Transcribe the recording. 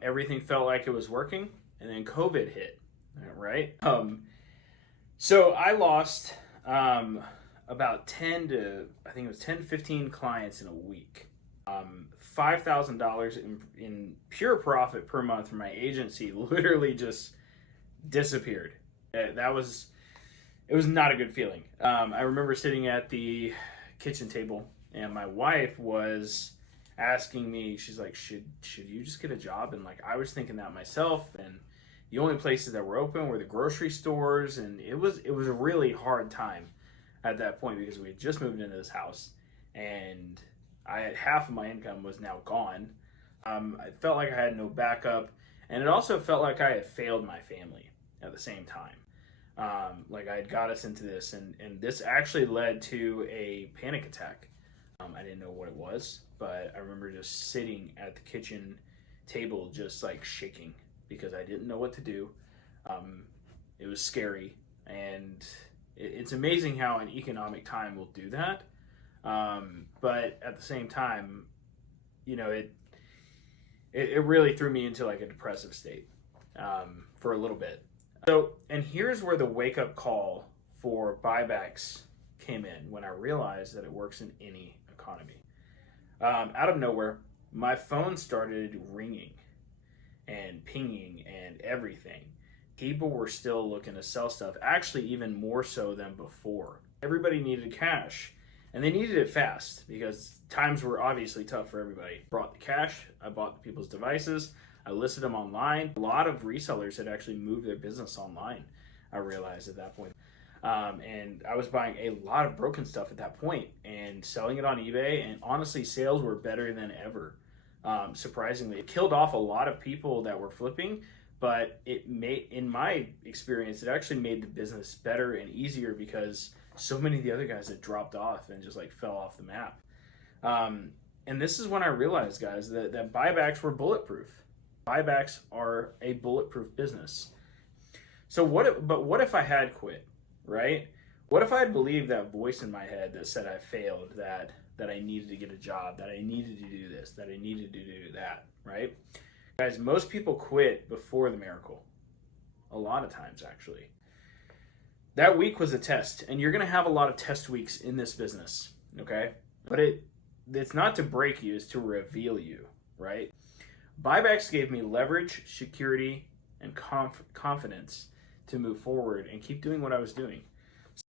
Everything felt like it was working, and then COVID hit, right? So I lost about 10 to, I think it was 10 to 15 clients in a week. $5,000 in pure profit per month from my agency literally just disappeared. That was, it was not a good feeling. I remember sitting at the kitchen table, and my wife was asking me, she's like, should you just get a job? And like, I was thinking that myself, and the only places that were open were the grocery stores, and it was a really hard time at that point because we had just moved into this house, and I had half of my income was now gone. I felt like I had no backup, and it also felt like I had failed my family at the same time. Like I had got us into this, and this actually led to a panic attack. I didn't know what it was, but I remember just sitting at the kitchen table, just like shaking because I didn't know what to do. It was scary, and it's amazing how an economic time will do that. But at the same time, you know, it really threw me into like a depressive state for a little bit. So, and here's where the wake up call for buybacks came in when I realized that it works in any economy. Out of nowhere, my phone started ringing and pinging and everything. People were still looking to sell stuff, actually, even more so than before. Everybody needed cash, and they needed it fast because times were obviously tough for everybody. I brought the cash, I bought the people's devices, I listed them online. A lot of resellers had actually moved their business online, I realized at that point. And I was buying a lot of broken stuff at that point and selling it on eBay, and honestly, sales were better than ever. Surprisingly, it killed off a lot of people that were flipping, but it made, in my experience, it actually made the business better and easier because so many of the other guys had dropped off and just like fell off the map. And this is when I realized, guys, that buybacks were bulletproof. Buybacks are a bulletproof business. So what if I had quit, right? What if I had believed that voice in my head that said I failed, that I needed to get a job, that I needed to do this, that I needed to do that, right? Guys, most people quit before the miracle. A lot of times, actually. That week was a test, and you're going to have a lot of test weeks in this business, okay? But it's not to break you, it's to reveal you, right? Buybacks gave me leverage, security, and confidence to move forward and keep doing what I was doing.